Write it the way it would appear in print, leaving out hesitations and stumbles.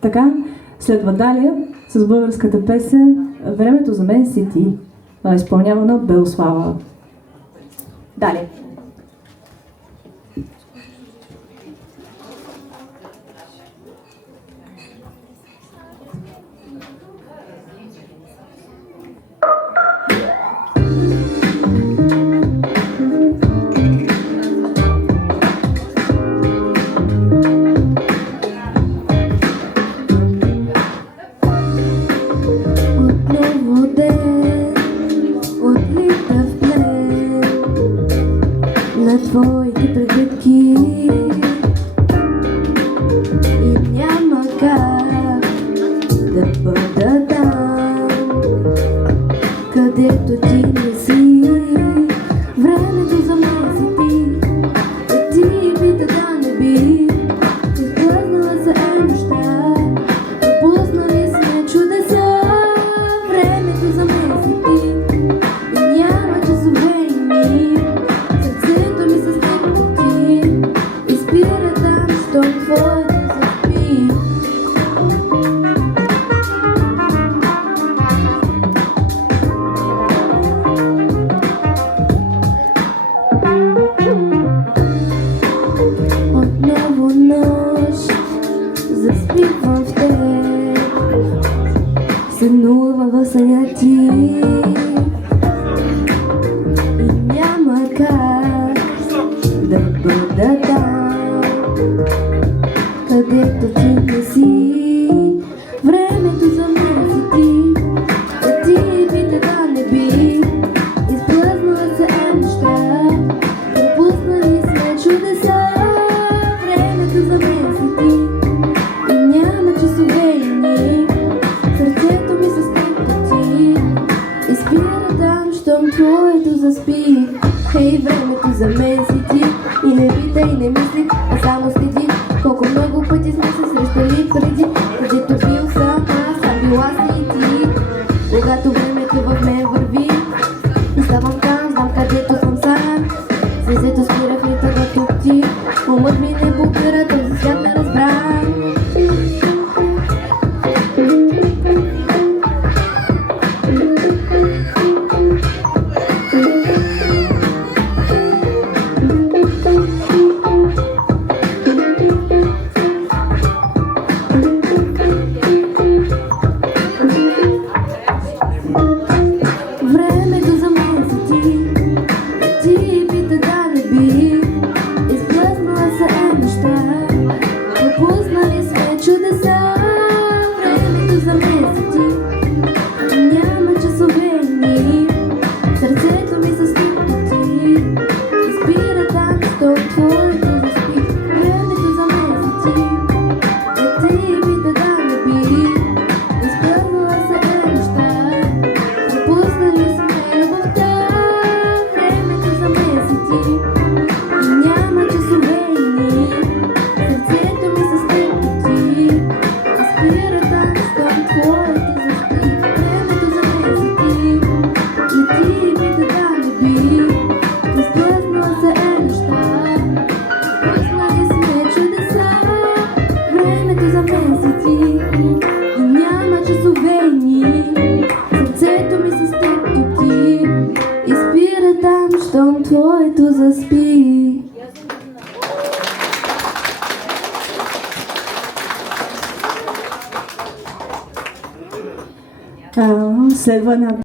Така, следва Далия с българската песен "Времето за мен си ти", изпълнявана от Белослава. Далия. На твоите прегръдки и няма как да бъда там, където ти не си. Времето за мен си ти, а ти пита да не би. Изплъзнала се нощта, допуснали сме чудеса. Времето за мен си ти и няма часове и дни. Сърцето ми с теб ти и спира там, щом твоето заспи. Отново нощ заспивам в теб, сънувам в съня ти и няма как да бъда там, където ти не си. Времето за мен си ти, а ти пита да не би. Изплъзнала се нощта, пропуснали сме чудеса. Времето за мен си ти и няма часове и дни. Сърцето ми с теб ти и спира там, щом твоето заспи. Хей, времето за мен си ти и не питай, не мисли, а само следи колко много пъти сме се срещали преди. Където бил сам аз, сам била си и ти. Когато времето в мен върви, оставам там, знам където съм сам. Сърцето спира в ритъма тук ти, умът ми не покъра, този свят не разбрам. Времето за мен си ти, ти пита да не би. Изплъзнала се нощта, пропуснали сме чудеса. Времето за мен си ти, няма часове и дни. Сърцето ми с теб ти и спира там, щом твоето заспи. Времето за мен си ти, а ти пита да не би. Изплъзнала се нощта, пропуснали сме любовта. Времето за мен си ти и няма часове и дни. Сърцето ми с теб ти и спира там, щом твоето заспи. Времето за мен си ти и ти пита да не би. Изплъзнала се нощта, пропуснали сме чудеса. Времето за мен си ти и няма часове и дни. Сърцето ми с теб ти и спира там, щом твоето заспи. Следва една